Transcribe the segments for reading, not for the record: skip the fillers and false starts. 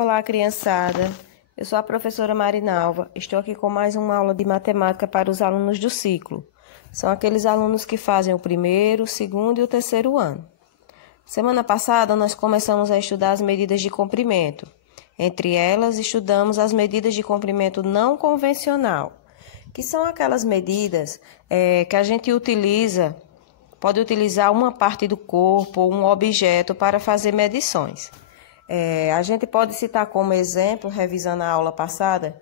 Olá, criançada. Eu sou a professora Marinalva. Estou aqui com mais uma aula de matemática para os alunos do ciclo. São aqueles alunos que fazem o primeiro, o segundo e o terceiro ano. Semana passada, nós começamos a estudar as medidas de comprimento. Entre elas, estudamos as medidas de comprimento não convencional, que são aquelas medidas que a gente pode utilizar uma parte do corpo ou um objeto para fazer medições. A gente pode citar como exemplo, revisando a aula passada,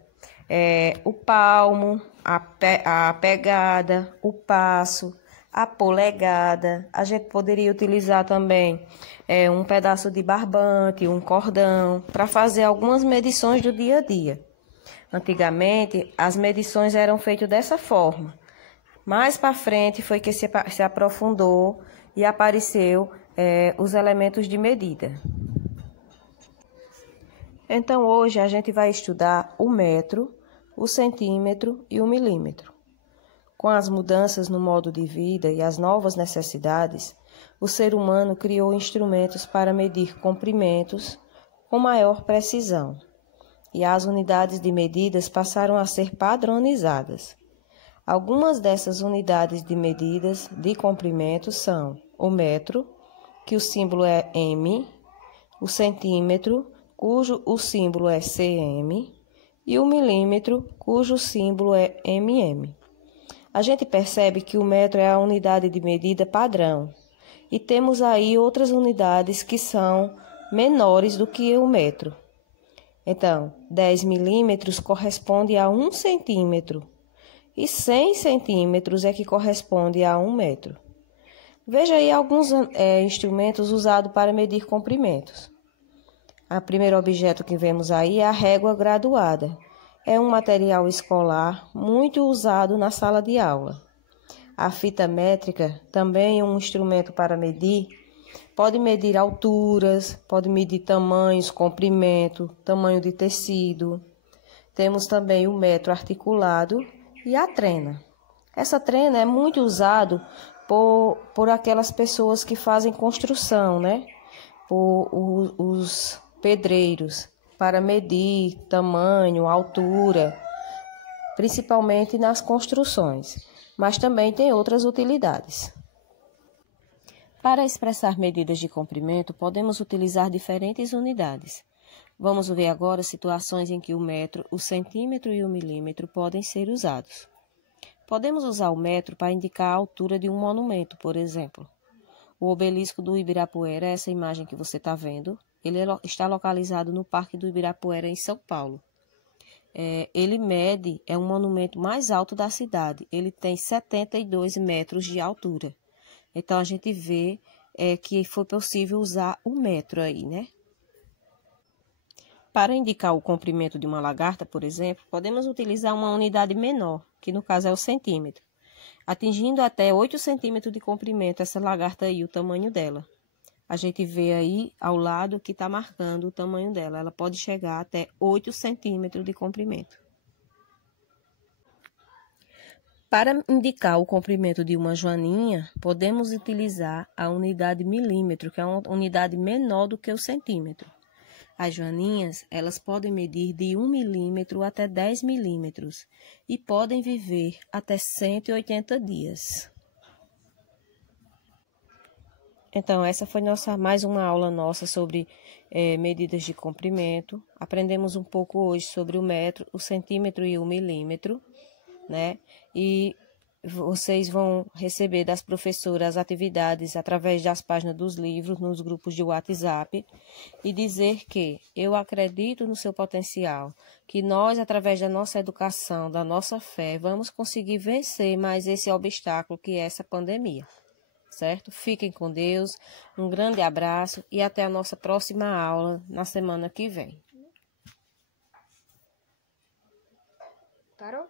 o palmo, a pegada, o passo, a polegada. A gente poderia utilizar também um pedaço de barbante, um cordão, para fazer algumas medições do dia a dia. Antigamente, as medições eram feitas dessa forma. Mais para frente foi que se aprofundou e apareceu os elementos de medida. Então, hoje a gente vai estudar o metro, o centímetro e o milímetro. Com as mudanças no modo de vida e as novas necessidades, o ser humano criou instrumentos para medir comprimentos com maior precisão, e as unidades de medidas passaram a ser padronizadas. Algumas dessas unidades de medidas de comprimento são o metro, que o símbolo é M, o centímetro, cujo o símbolo é cm, e o milímetro, cujo símbolo é mm. A gente percebe que o metro é a unidade de medida padrão, e temos aí outras unidades que são menores do que o metro. Então, 10 milímetros corresponde a 1 centímetro, e 100 centímetros é que corresponde a 1 metro. Veja aí alguns instrumentos usados para medir comprimentos. O primeiro objeto que vemos aí é a régua graduada. É um material escolar muito usado na sala de aula. A fita métrica também é um instrumento para medir. Pode medir alturas, pode medir tamanhos, comprimento, tamanho de tecido. Temos também o metro articulado e a trena. Essa trena é muito usada por aquelas pessoas que fazem construção, né? Por os pedreiros, para medir tamanho, altura, principalmente nas construções, mas também tem outras utilidades. Para expressar medidas de comprimento, podemos utilizar diferentes unidades. Vamos ver agora situações em que o metro, o centímetro e o milímetro podem ser usados. Podemos usar o metro para indicar a altura de um monumento, por exemplo. O obelisco do Ibirapuera, essa imagem que você está vendo, ele está localizado no Parque do Ibirapuera, em São Paulo. É um monumento mais alto da cidade. Ele tem 72 metros de altura. Então, a gente vê que foi possível usar o metro aí, né? Para indicar o comprimento de uma lagarta, por exemplo, podemos utilizar uma unidade menor, que no caso é o centímetro. Atingindo até 8 centímetros de comprimento, essa lagarta aí, o tamanho dela. A gente vê aí ao lado que está marcando o tamanho dela. Ela pode chegar até 8 centímetros de comprimento. Para indicar o comprimento de uma joaninha, podemos utilizar a unidade milímetro, que é uma unidade menor do que o centímetro. As joaninhas, elas podem medir de 1 milímetro até 10 milímetros e podem viver até 180 dias. Então, essa foi mais uma aula nossa sobre medidas de comprimento. Aprendemos um pouco hoje sobre o metro, o centímetro e o milímetro, né? E vocês vão receber das professoras atividades através das páginas dos livros, nos grupos de WhatsApp, e dizer que eu acredito no seu potencial, que nós, através da nossa educação, da nossa fé, vamos conseguir vencer mais esse obstáculo que é essa pandemia. Certo? Fiquem com Deus, um grande abraço e até a nossa próxima aula na semana que vem. Parou?